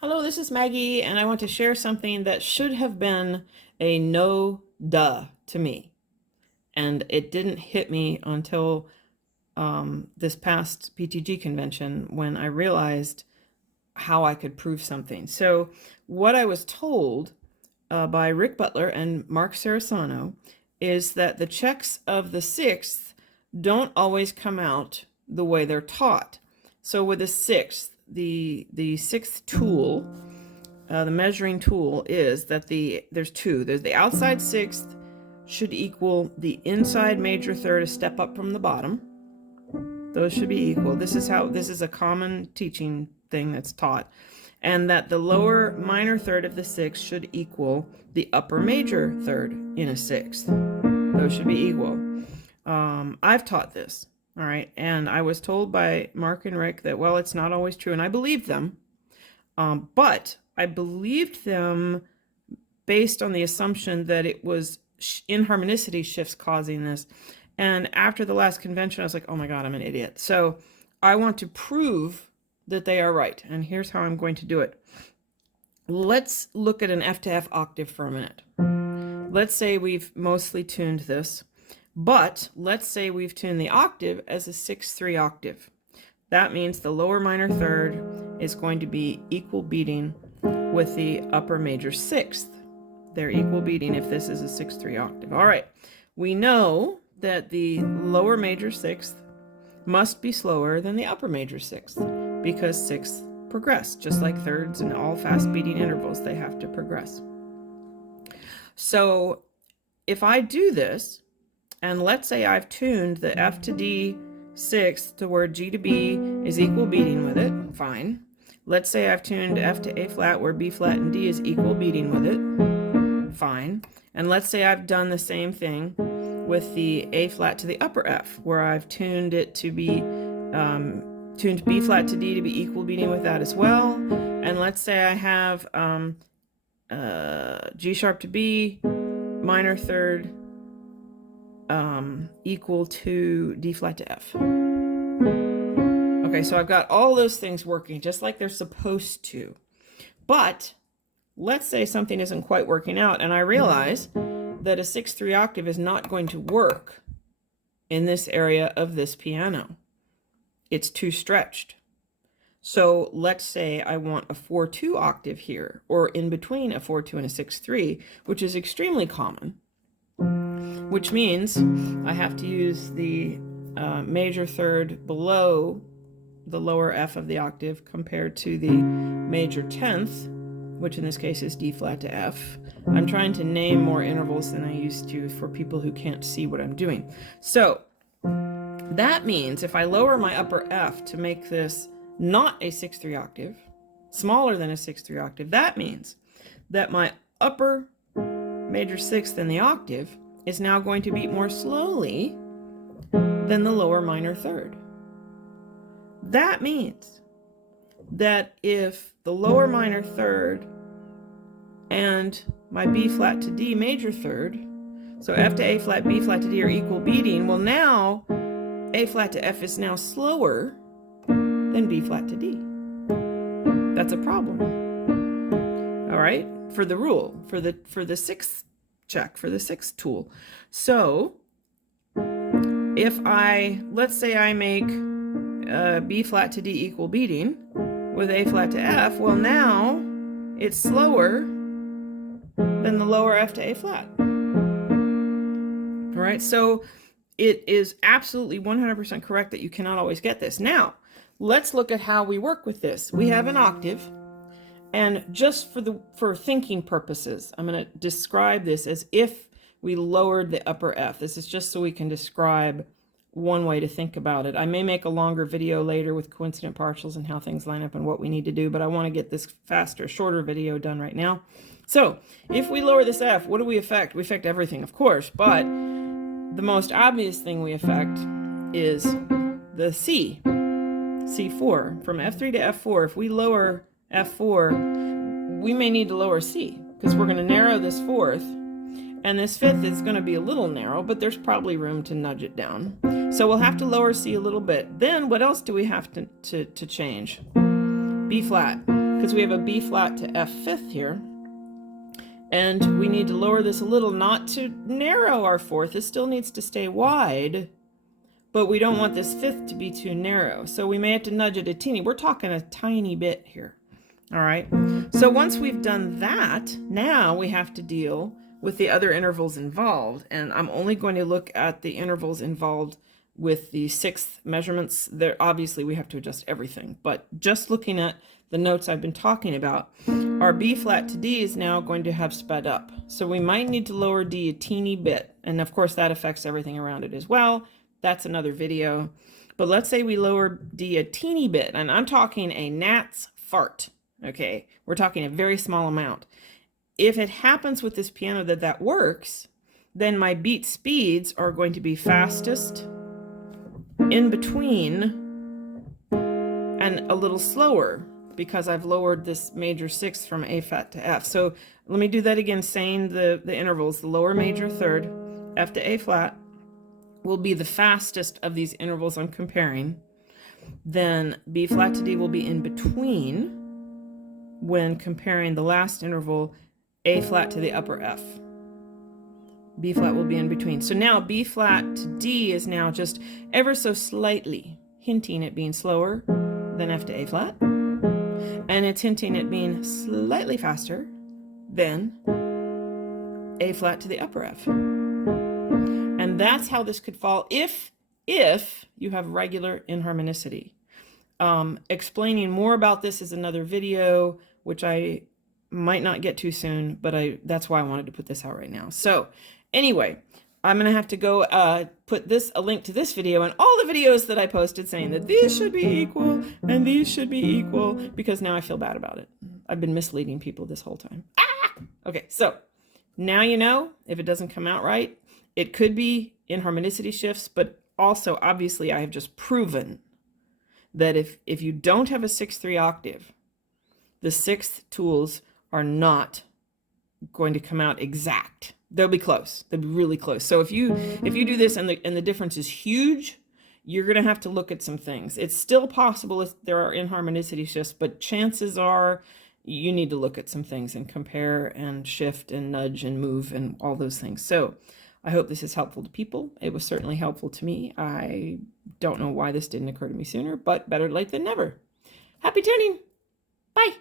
Hello, this is Maggie, and I want to share something that should have been a no duh to me. And it didn't hit me until this past PTG convention when I realized how I could prove something. So, what I was told by Rick Butler and Mark Cerisano is that the checks of the sixth don't always come out the way they're taught. So, with the sixth, the sixth tool, the measuring tool, is that there's two. There's the outside sixth should equal the inside major third a step up from the bottom. Those should be equal. This is a common teaching thing that's taught. And that the lower minor third of the sixth should equal the upper major third in a sixth. Those should be equal. I've taught this. All right. And I was told by Mark and Rick that, well, it's not always true. And I believed them. But I believed them based on the assumption that it was inharmonicity shifts causing this. And after the last convention, I was like, oh my God, I'm an idiot. So I want to prove that they are right. And here's how I'm going to do it. Let's look at an F to F octave for a minute. Let's say we've mostly tuned this. But let's say we've tuned the octave as a 6/3 octave. That means the lower minor third is going to be equal beating with the upper major sixth. They're equal beating if this is a 6/3 octave. All right. We know that the lower major sixth must be slower than the upper major sixth because sixths progress, just like thirds and all fast beating intervals, they have to progress. So if I do this, and let's say I've tuned the F to D sixth to where G to B is equal beating with it, fine. Let's say I've tuned F to A flat where B flat and D is equal beating with it, fine. And let's say I've done the same thing with the A flat to the upper F, where I've tuned it to be, tuned B flat to D to be equal beating with that as well. And let's say I have G sharp to B, minor third, equal to D flat to F. Okay, so I've got all those things working just like they're supposed to. But let's say something isn't quite working out and I realize that a 6/3 octave is not going to work in this area of this piano. It's too stretched. So let's say I want a 4/2 octave here, or in between a 4/2 and a 6/3, which is extremely common. Which means I have to use the major third below the lower F of the octave compared to the major 10th, which in this case is D flat to F. I'm trying to name more intervals than I used to for people who can't see what I'm doing. So that means if I lower my upper F to make this not a 6/3 octave, smaller than a 6/3 octave, that means that my upper major sixth in the octave is now going to beat more slowly than the lower minor third. That means that if the lower minor third and my B flat to D major third, so F to A flat, B flat to D are equal beating, well now A flat to F is now slower than B flat to D. That's a problem. All right, for the rule, for the sixth check, for the sixth tool. So if let's say I make B flat to D equal beating with A flat to F, well now it's slower than the lower F to A flat. All right, so it is absolutely 100% correct that you cannot always get this. Now, let's look at how we work with this. We have an octave, and just for thinking purposes, I'm going to describe this as if we lowered the upper F. This is just so we can describe one way to think about it. I may make a longer video later with coincident partials and how things line up and what we need to do, but I want to get this faster, shorter video done right now. So if we lower this F, what do we affect? We affect everything, of course, but the most obvious thing we affect is the C, C4. From F3 to F4, if we lower F4, we may need to lower C because we're going to narrow this fourth, and this fifth is going to be a little narrow, but there's probably room to nudge it down. So we'll have to lower C a little bit. Then what else do we have to change? B flat. because we have a B flat to F fifth here. And we need to lower this a little, not to narrow our fourth. It still needs to stay wide, but we don't want this fifth to be too narrow. So we may have to nudge it a teeny. We're talking a tiny bit here. All right. So once we've done that, now we have to deal with the other intervals involved. And I'm only going to look at the intervals involved with the sixth measurements. There, obviously we have to adjust everything, but just looking at the notes I've been talking about, our B flat to D is now going to have sped up. So we might need to lower D a teeny bit. And of course that affects everything around it as well. That's another video. But let's say we lower D a teeny bit, and I'm talking a gnat's fart. Okay, we're talking a very small amount. If it happens with this piano that works, then my beat speeds are going to be fastest, in between, and a little slower, because I've lowered this major sixth from A flat to F. So let me do that again, saying the intervals. The lower major third, F to A flat, will be the fastest of these intervals I'm comparing. Then B flat to D will be in between when comparing the last interval, A flat to the upper F. B flat will be in between. So now B flat to D is now just ever so slightly hinting at being slower than F to A flat. And it's hinting at being slightly faster than A flat to the upper F. And that's how this could fall if you have regular inharmonicity. Explaining more about this is another video, which I might not get to soon, but that's why I wanted to put this out right now. So anyway, I'm going to have to go put a link to this video and all the videos that I posted saying that these should be equal and these should be equal, because now I feel bad about it. I've been misleading people this whole time. Okay, so now you know if it doesn't come out right, it could be inharmonicity shifts, but also obviously I have just proven that if you don't have a 6/3 octave, the sixth tools are not going to come out exact. They'll be close. They'll be really close. So if you do this and the difference is huge, you're going to have to look at some things. It's still possible if there are inharmonicity shifts, but chances are you need to look at some things and compare and shift and nudge and move and all those things. So I hope this is helpful to people. It was certainly helpful to me. I don't know why this didn't occur to me sooner, but better late than never. Happy tuning. Bye.